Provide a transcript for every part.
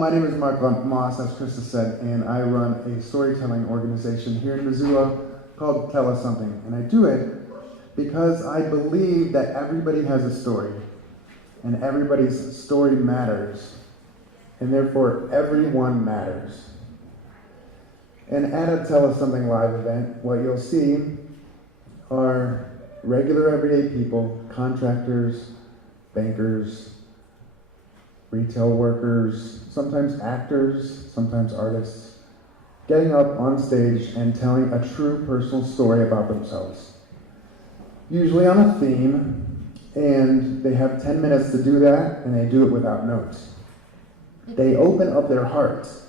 My name is Marc Moss, as Krista said, and I run a storytelling organization here in Missoula called Tell Us Something. And I do it because I believe that everybody has a story, and everybody's story matters, and therefore everyone matters. And at a Tell Us Something live event, what you'll see are regular everyday people, contractors, bankers, retail workers, sometimes actors, sometimes artists, getting up on stage and telling a true personal story about themselves. Usually on a theme, and they have 10 minutes to do that, and they do it without notes. They open up their hearts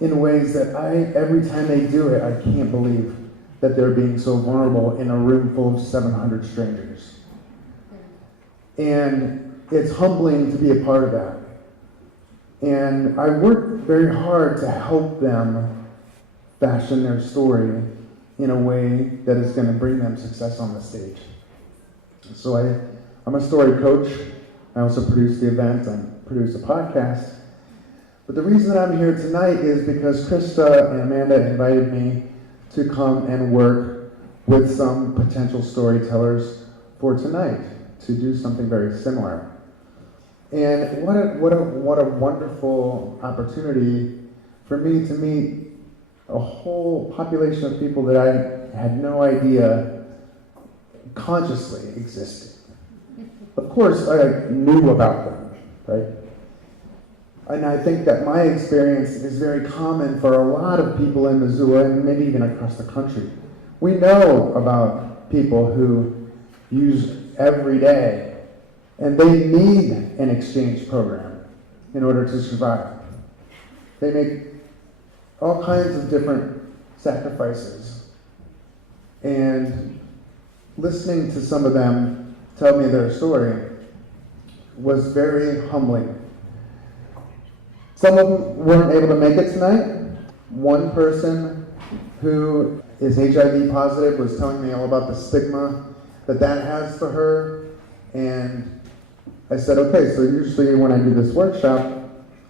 in ways that every time they do it, I can't believe that they're being so vulnerable in a room full of 700 strangers. And it's humbling to be a part of that. And I work very hard to help them fashion their story in a way that is going to bring them success on the stage. So I'm a story coach. I also produce the event and produce a podcast. But the reason that I'm here tonight is because Krista and Amanda invited me to come and work with some potential storytellers for tonight to do something very similar. And what a wonderful opportunity for me to meet a whole population of people that I had no idea consciously existed. Of course, I knew about them, right? And I think that my experience is very common for a lot of people in Missoula and maybe even across the country. We know about people who use every day, and they need an exchange program in order to survive. They make all kinds of different sacrifices. And listening to some of them tell me their story was very humbling. Some of them weren't able to make it tonight. One person who is HIV positive was telling me all about the stigma that has for her. And I said, okay, so usually when I do this workshop,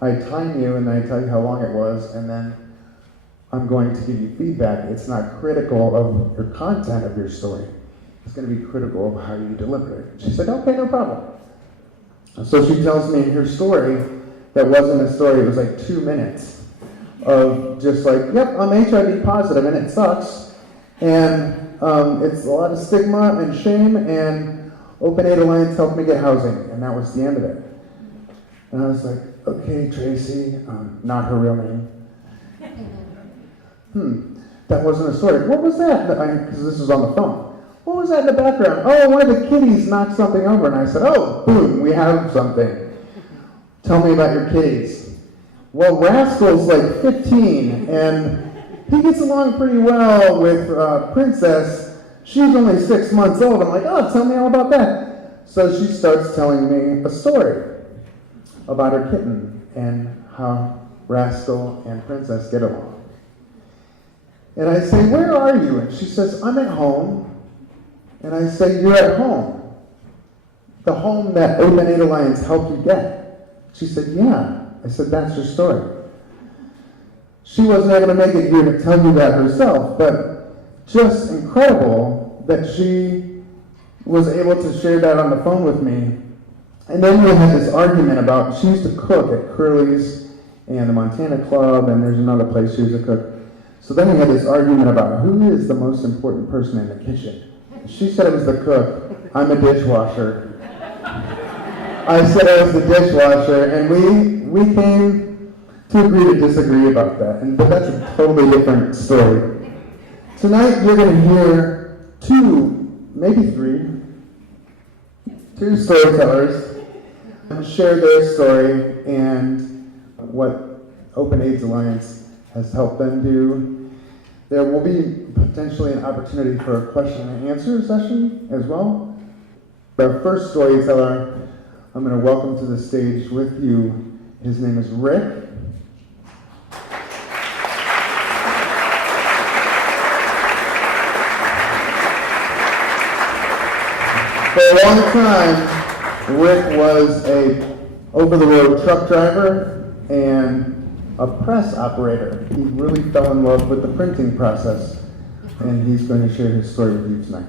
I time you and I tell you how long it was, and then I'm going to give you feedback. It's not critical of your content of your story. It's going to be critical of how you deliver it. She said, okay, no problem. So she tells me her story that wasn't a story. It was like 2 minutes of just like, yep, I'm HIV positive and it sucks. And it's a lot of stigma and shame, and Open Aid Alliance helped me get housing, and that was the end of it. And I was like, okay, Tracy, not her real name. That wasn't a story. What was that? Because this was on the phone. What was that in the background? Oh, one of the kitties knocked something over, and I said, oh, boom, we have something. Tell me about your kitties. Well, Rascal's like 15, and he gets along pretty well with Princess. She's only 6 months old. I'm like, oh, tell me all about that. So she starts telling me a story about her kitten and how Rascal and Princess get along. And I say, where are you? And she says, I'm at home. And I say, you're at home? The home that Open Aid Alliance helped you get? She said, yeah. I said, that's your story. She wasn't able to make it here to tell you that herself, but just incredible that she was able to share that on the phone with me. And then we had this argument about, she used to cook at Curly's and the Montana Club, and there's another place she used to cook. So then we had this argument about who is the most important person in the kitchen. She said it was the cook. I'm a dishwasher. I said I was the dishwasher, and we came to agree to disagree about that. But that's a totally different story. Tonight you're going to hear two storytellers share their story and what Open AIDS Alliance has helped them do. There will be potentially an opportunity for a question and answer session as well. Our first storyteller, I'm going to welcome to the stage with you. His name is Rick. For a long time, Rick was a over-the-road truck driver and a press operator. He really fell in love with the printing process, and he's going to share his story with you tonight.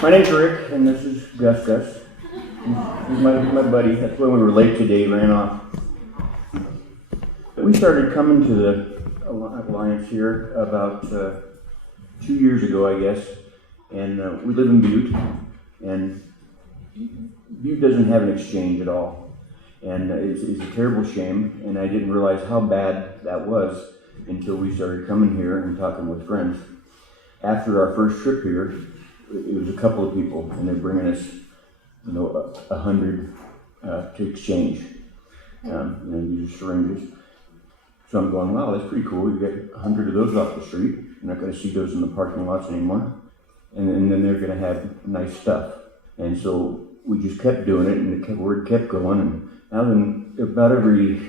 My name's Rick, and this is Gus. He's my buddy. That's when we were late today, ran off. We started coming to the Alliance here about 2 years ago, I guess, and we live in Butte, and Butte doesn't have an exchange at all, and it's a terrible shame, and I didn't realize how bad that was until we started coming here and talking with friends. After our first trip here, it was a couple of people, and they're bringing us, 100 to exchange. These are syringes. So I'm going, wow, that's pretty cool. You get 100 of those off the street. You're not going to see those in the parking lots anymore. And then they're going to have nice stuff. And so we just kept doing it, and the word kept going. And now then, about every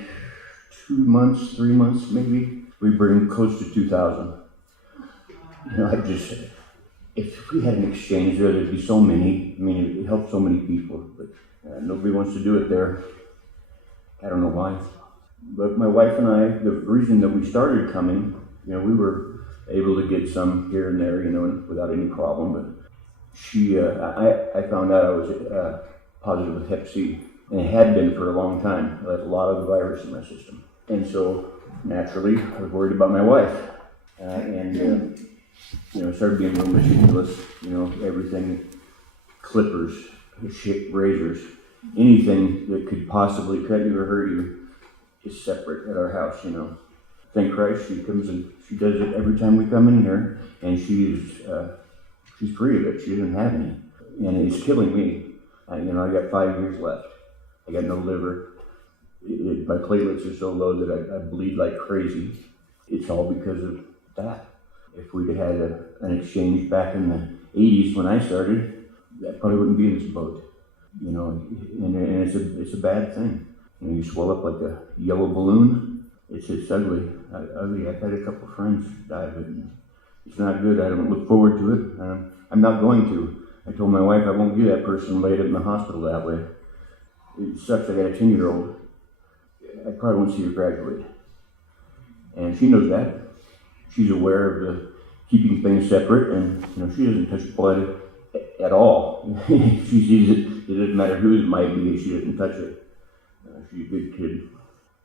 2 months, 3 months maybe, we bring close to 2,000. If we had an exchange there, there'd be so many. I mean, it helped so many people, but nobody wants to do it there. I don't know why. But my wife and I, the reason that we started coming, we were able to get some here and there, without any problem. But I found out I was positive with Hep C, and it had been for a long time. I had a lot of the virus in my system. And so, naturally, I was worried about my wife. I started being real meticulous, everything, clippers, razors, anything that could possibly cut you or hurt you is separate at our house, Thank Christ, she comes and she does it every time we come in here, and she's free of it. She doesn't have any, and it's killing me. I got 5 years left. I got no liver. My platelets are so low that I bleed like crazy. It's all because of that. If we'd had an exchange back in the 80s when I started, that probably wouldn't be in this boat, and it's a bad thing. You swell up like a yellow balloon. It's ugly. I've had a couple of friends die of it. It's not good. I don't look forward to it. I'm not going to. I told my wife I won't be that person laid up in the hospital that way. It sucks. I got a 10-year-old. I probably won't see her graduate, and she knows that. She's aware of the keeping things separate, and she doesn't touch blood at all. She sees it. It doesn't matter who it might be. She doesn't touch it. She's a good kid.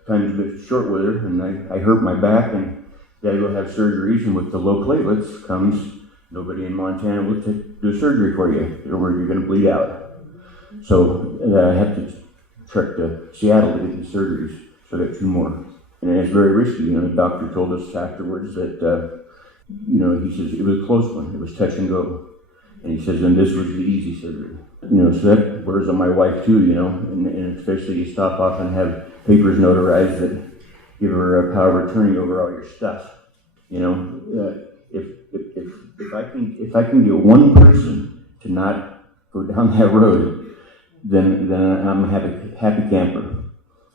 Time's a bit short with her, and I hurt my back, and gotta go have surgeries. And with the low platelets comes nobody in Montana will do surgery for you, or you're going to bleed out. So I have to trek to Seattle to get the surgeries. So I got 2 more. And it's very risky. The doctor told us afterwards that, he says it was a close one. It was touch and go. And he says, and this was the easy surgery. So that wears on my wife too, and especially you stop off and have papers notarized that give her a power of attorney over all your stuff. If I can get one person to not go down that road, then I'm a happy camper.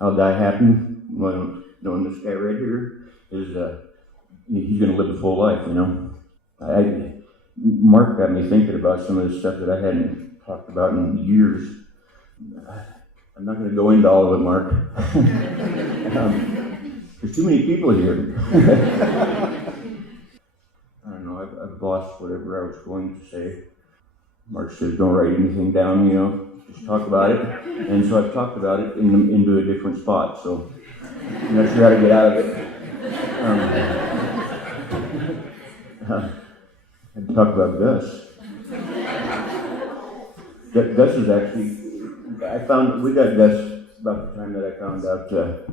I'll die happy. Well, knowing this guy right here is, he's going to live a full life, Mark got me thinking about some of the stuff that I hadn't talked about in years. I'm not going to go into all of it, Mark. There's too many people here. I don't know, I've lost whatever I was going to say. Mark says, don't write anything down, just talk about it. And so I've talked about it into a different spot, so I'm not sure how to get out of it. I'd talk about Gus. Gus is actually, we got Gus about the time that I found out, that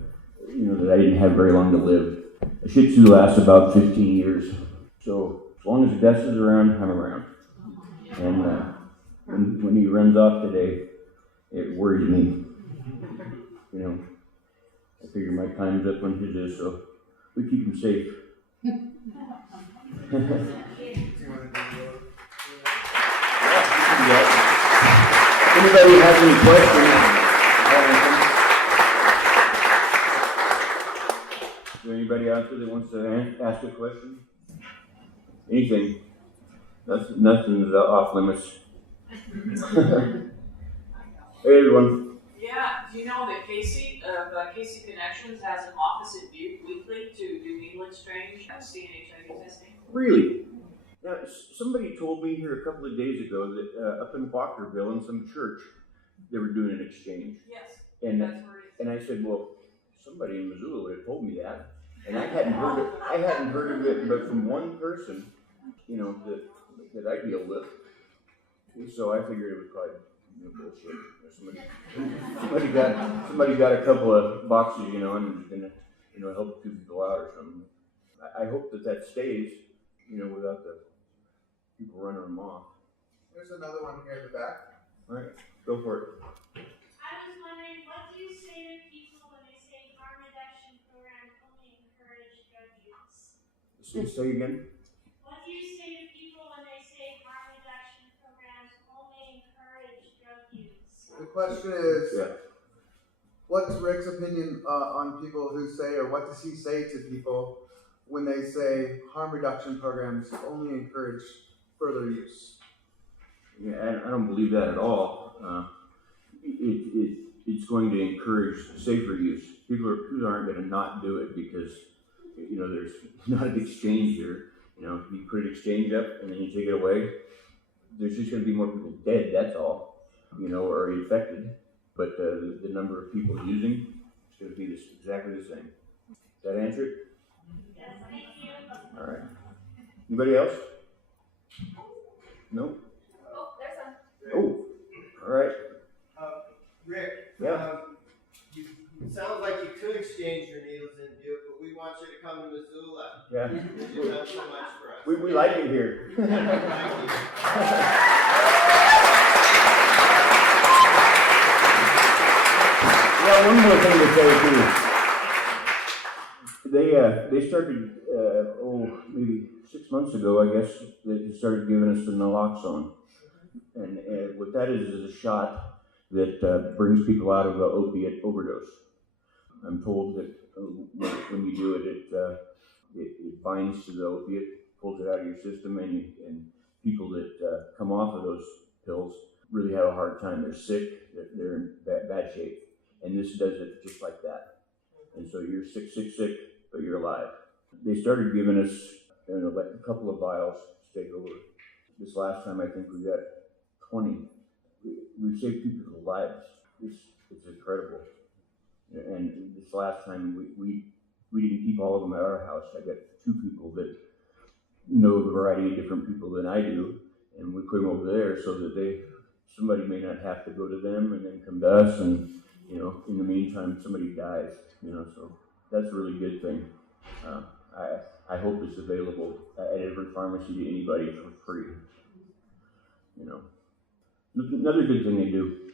I didn't have very long to live. A Shih Tzu lasts about 15 years. So as long as Gus is around, I'm around. And when he runs off today, it worries me. I figure my time's up when his is, so we keep him safe. Anybody has any questions? Is there anybody out there that wants to ask a question? Anything? Nothing's off limits. Hey everyone. Yeah, do you know that Casey of Casey Connections has an office at Butte weekly to do needle exchange and seeing HIV testing? Really? Now, somebody told me here a couple of days ago that up in Walkerville in some church, they were doing an exchange. Yes, And that's where it is. and I said, well, somebody in Missoula would have told me that. And I hadn't heard of it, but from one person, you know, that I deal with. So I figured it was probably bullshit. Somebody got a couple of boxes, you know, and was gonna, help people out or something. I hope that stays, without the people running them off. There's another one here in the back. All right, go for it. I was wondering, what do you say to people when they say harm reduction programs only encourage drug use? Say again. What do you say to people when they say harm reduction programs only encourage drug use? The question is, what's Rick's opinion on people who say, or what does he say to people when they say harm reduction programs only encourage further use? Yeah, I don't believe that at all. It's going to encourage safer use. People aren't going to not do it because, there's not an exchange here. You put an exchange up and then you take it away. There's just going to be more people dead, that's all, or infected. But the number of people using is going to be exactly the same. Does that answer it? Yes, thank you. All right. Anybody else? No? Oh, there's some. Oh, all right. Rick, Yeah. it sounds like you could exchange your needles in Butte, but we want you to come to Missoula. Yeah. You've done so much for us. We like it here. Thank you. Yeah, one more thing to say too. They started, maybe 6 months ago, I guess, they started giving us the Naloxone. And what that is a shot that brings people out of an opiate overdose. I'm told that when you do it, it binds to the opiate, pulls it out of your system, and people that come off of those pills really have a hard time. They're sick, they're in bad shape. And this does it just like that. And so you're sick, but you're alive. They started giving us like a couple of vials to take over. This last time, I think we got 20. We've saved people's lives. It's incredible. And this last time, we didn't keep all of them at our house. I got 2 people that know a variety of different people than I do, and we put them over there so that somebody may not have to go to them and then come to us, and in the meantime, somebody dies. So that's a really good thing. I hope it's available at every pharmacy to anybody for free. Another good thing they do.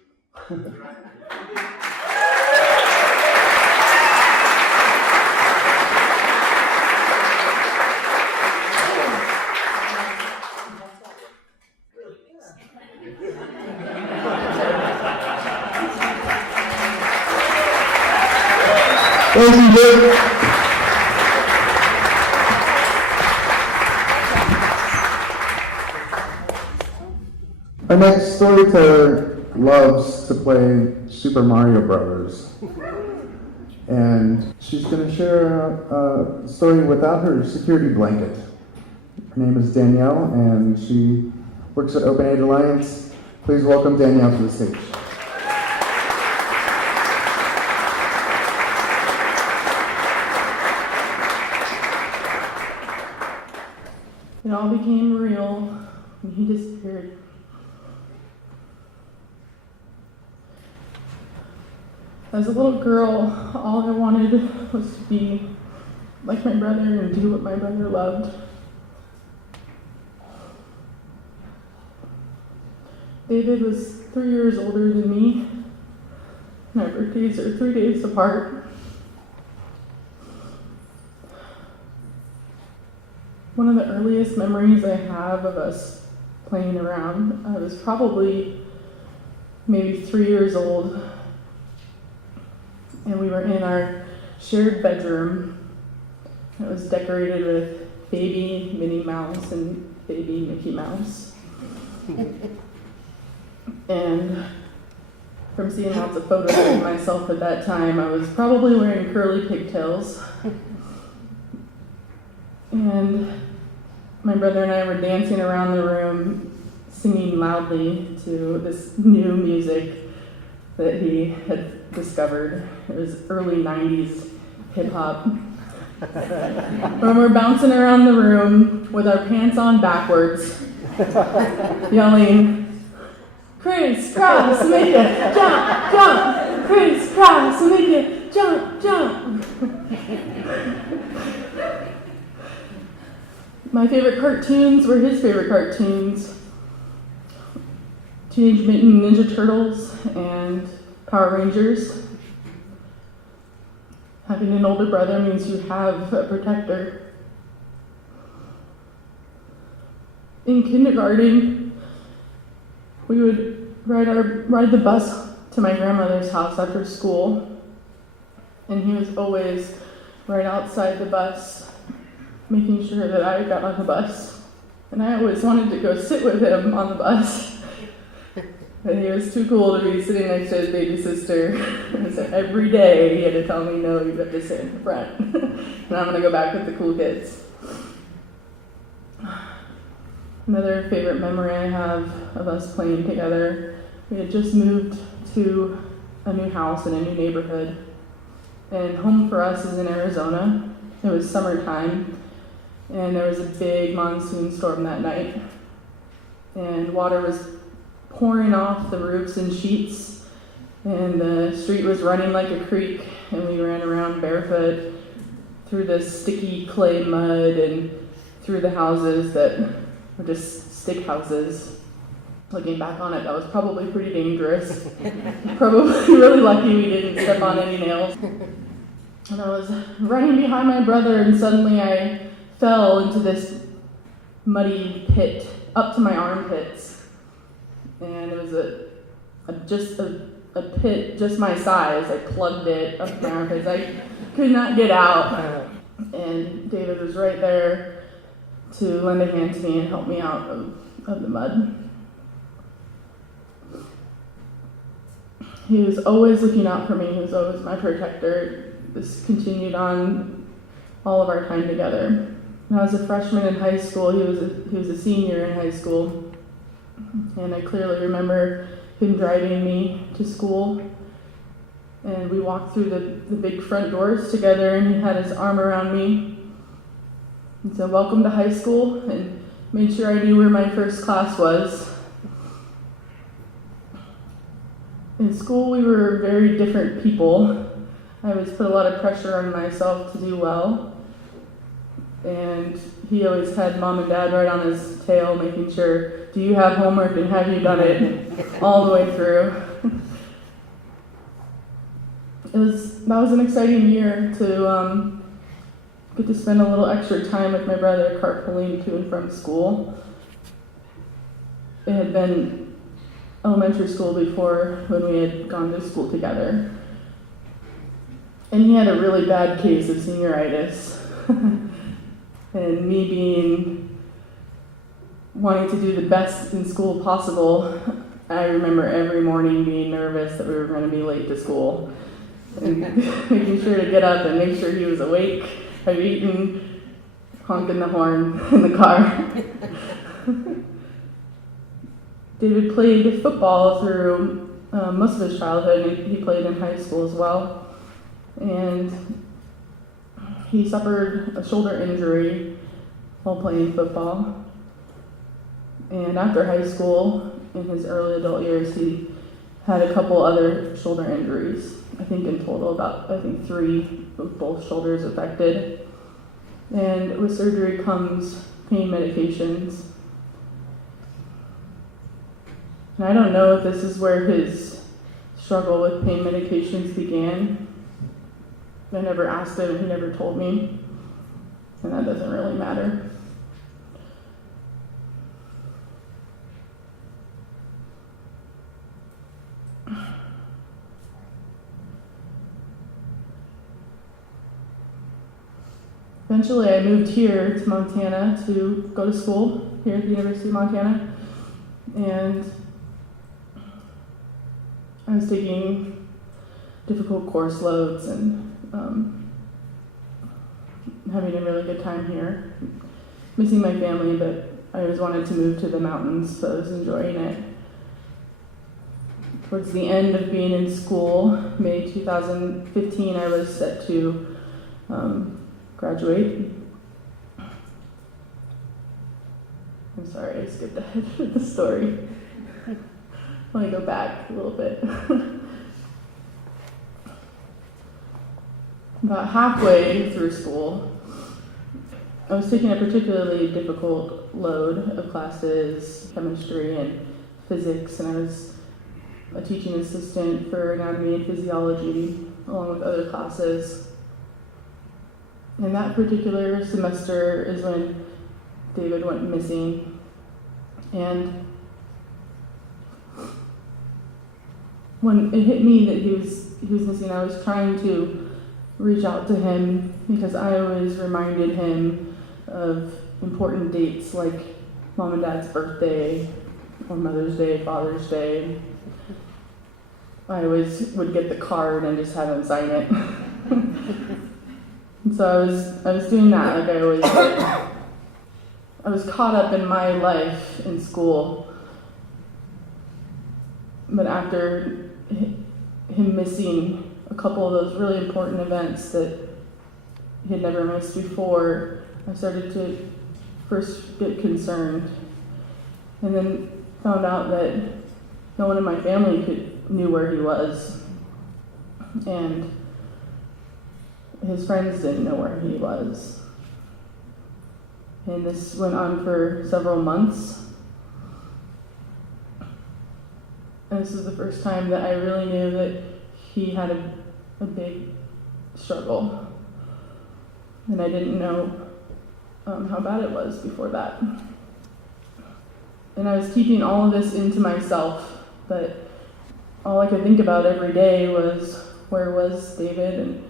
Thank you, Rick. Our next storyteller loves to play Super Mario Brothers. And she's going to share a story without her security blanket. Her name is Danielle, and she works at Open Aid Alliance. Please welcome Danielle to the stage. It all became real when he disappeared. As a little girl, all I wanted was to be like my brother and do what my brother loved. David was 3 years older than me, and our birthdays are 3 days apart. One of the earliest memories I have of us playing around, I was probably maybe 3 years old, and we were in our shared bedroom. It was decorated with baby Minnie Mouse and baby Mickey Mouse. And from seeing lots of photos of myself at that time, I was probably wearing curly pigtails. And my brother and I were dancing around the room, singing loudly to this new music that he had discovered. It was early 90s hip hop. When we're bouncing around the room with our pants on backwards, yelling, "Crisscross, make it jump, jump! Crisscross, make it jump, jump!" My favorite cartoons were his favorite cartoons. Teenage Mutant Ninja Turtles and Power Rangers. Having an older brother means you have a protector. In kindergarten, we would ride the bus to my grandmother's house after school, and he was always right outside the bus, making sure that I got on the bus. And I always wanted to go sit with him on the bus. And he was too cool to be sitting next to his baby sister. And so every day he had to tell me, "No, you have to sit in the front." And I'm going to go back with the cool kids. Another favorite memory I have of us playing together, we had just moved to a new house in a new neighborhood. And home for us is in Arizona. It was summertime, and there was a big monsoon storm that night. And water was pouring off the roofs and sheets, and the street was running like a creek, and we ran around barefoot through this sticky clay mud and through the houses that were just stick houses. Looking back on it, that was probably pretty dangerous. Probably really lucky we didn't step on any nails. And I was running behind my brother, and suddenly I fell into this muddy pit up to my armpits. And it was a pit just my size. I plugged it up to my armpits. I could not get out. And David was right there to lend a hand to me and help me out of the mud. He was always looking out for me. He was always my protector. This continued on all of our time together. When I was a freshman in high school, he was a senior in high school. And I clearly remember him driving me to school, and we walked through the big front doors together, and he had his arm around me and said, "Welcome to high school," and made sure I knew where my first class was. In school, we were very different people. I always put a lot of pressure on myself to do well, and he always had mom and dad right on his tail, making sure, "Do you have homework and have you done it?" all the way through. That was an exciting year to get to spend a little extra time with my brother carpooling to and from school. It had been elementary school before when we had gone to school together. And he had a really bad case of senioritis. And me wanting to do the best in school possible, I remember every morning being nervous that we were going to be late to school. And making sure to get up and make sure he was awake, I've eaten, honking the horn in the car. David played football through most of his childhood, and he played in high school as well. And he suffered a shoulder injury while playing football. And after high school, in his early adult years, he had a couple other shoulder injuries. I think in total about 3 with both shoulders affected. And with surgery comes pain medications. And I don't know if this is where his struggle with pain medications began. I never asked him, he never told me, and that doesn't really matter. Eventually I moved here to Montana to go to school, here at the University of Montana, and I was taking difficult course loads and having a really good time here, missing my family, but I always wanted to move to the mountains, so I was enjoying it. Towards the end of being in school, May 2015, I was set to graduate. I'm sorry, I skipped ahead with the story. Let me go back a little bit. About halfway through school, I was taking a particularly difficult load of classes, chemistry and physics, and I was a teaching assistant for anatomy and physiology, along with other classes. And that particular semester is when David went missing. And when it hit me that he was missing, I was trying to reach out to him because I always reminded him of important dates like Mom and Dad's birthday, or Mother's Day, Father's Day. I always would get the card and just have him sign it. And so I was doing that like I always did. I was caught up in my life in school, but after him missing a couple of those really important events that he had never missed before, I started to first get concerned, and then found out that no one in my family knew where he was, and his friends didn't know where he was. And this went on for several months. And this is the first time that I really knew that he had a big struggle. And I didn't know how bad it was before that. And I was keeping all of this into myself, but all I could think about every day was, where was David, and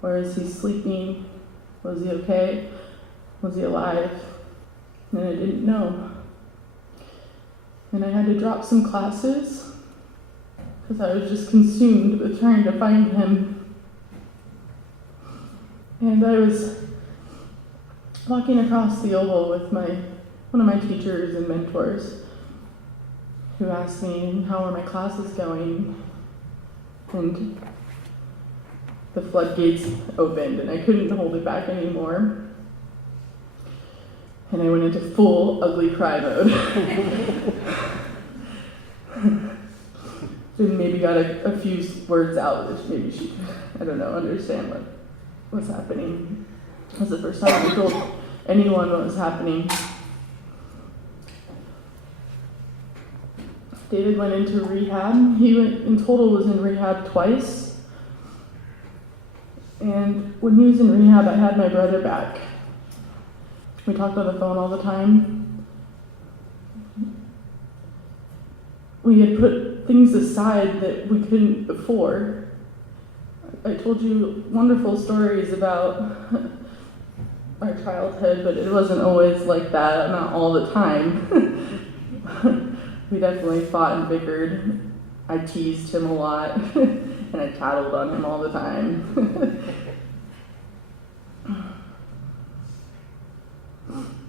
where is he sleeping? Was he okay? Was he alive? And I didn't know. And I had to drop some classes because I was just consumed with trying to find him. And I was walking across the oval with one of my teachers and mentors, who asked me, how are my classes going? And the floodgates opened and I couldn't hold it back anymore. And I went into full ugly cry mode. And maybe got a few words out, which maybe she could, I don't know, understand what was happening. It was the first time I told anyone what was happening. David went into rehab. He in total was in rehab twice. And when he was in rehab, I had my brother back. We talked on the phone all the time. We had put things aside that we couldn't before. I told you wonderful stories about our childhood, but it wasn't always like that, not all the time. We definitely fought and bickered. I teased him a lot, and I tattled on him all the time.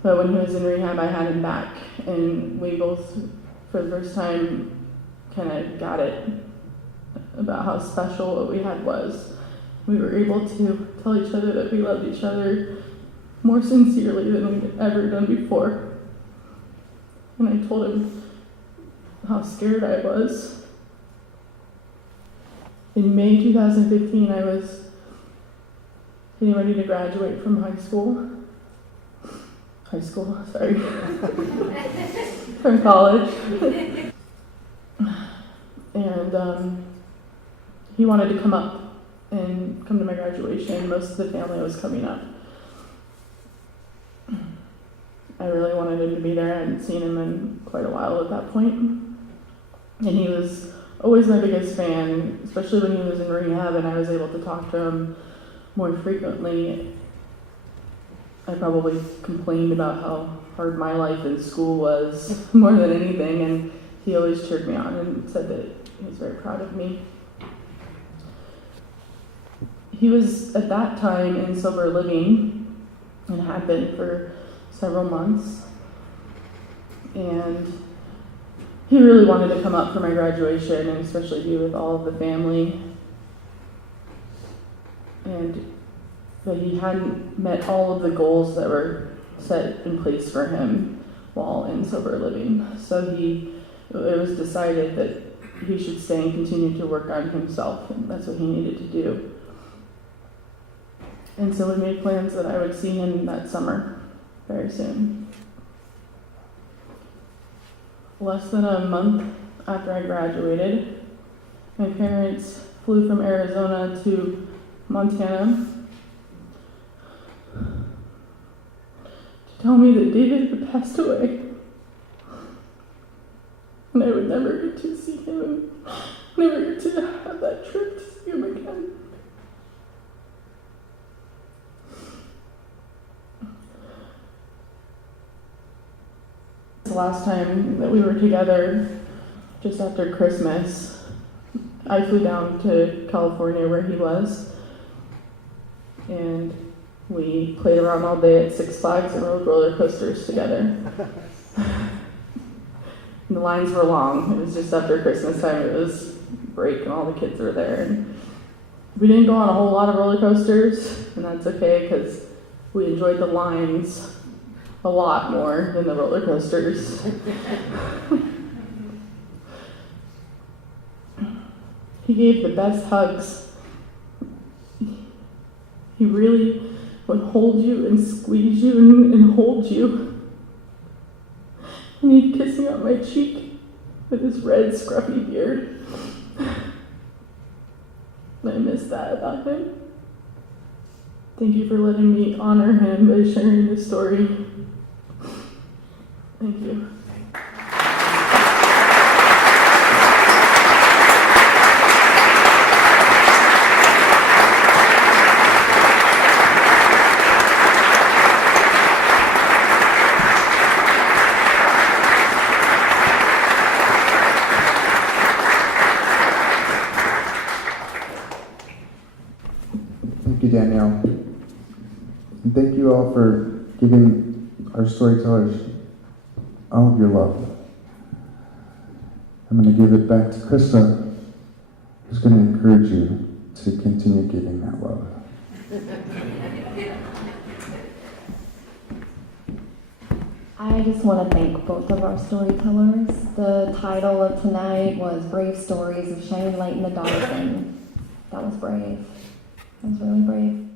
But when he was in rehab, I had him back, and we both, for the first time, kind of got it about how special what we had was. We were able to tell each other that we loved each other more sincerely than we'd ever done before. And I told him how scared I was. In May 2015, I was getting ready to graduate from high school, from college. And he wanted to come up and come to my graduation. Most of the family was coming up. I really wanted him to be there. I hadn't seen him in quite a while at that point. And he was always my biggest fan, especially when he was in rehab and I was able to talk to him more frequently. I probably complained about how hard my life in school was more than anything, and he always cheered me on and said that he was very proud of me. He was at that time in sober living and had been for several months, and he really wanted to come up for my graduation and especially be with all of the family. But he hadn't met all of the goals that were set in place for him while in sober living. So it was decided that he should stay and continue to work on himself, and that's what he needed to do. And so we made plans that I would see him that summer, very soon. Less than a month after I graduated, my parents flew from Arizona to Montana to tell me that David had passed away. And I would never get to see him, never get to have that trip to see him again. The last time that we were together, just after Christmas, I flew down to California where he was, and we played around all day at Six Flags and rode roller coasters together. The lines were long. It was just after Christmas time. It was break and all the kids were there. And we didn't go on a whole lot of roller coasters, and that's okay because we enjoyed the lines a lot more than the roller coasters. He gave the best hugs. He really would hold you and squeeze you and hold you. And he'd kiss me on my cheek with his red, scruffy beard. And I miss that about him. Thank you for letting me honor him by sharing this story. Thank you. Thank you, Danielle. And thank you all for giving our storytellers all of your love. I'm going to give it back to Krista, who's going to encourage you to continue giving that love. I just want to thank both of our storytellers. The title of tonight was Brave Stories of Shane Layton the Dog, and that was brave. That was really brave.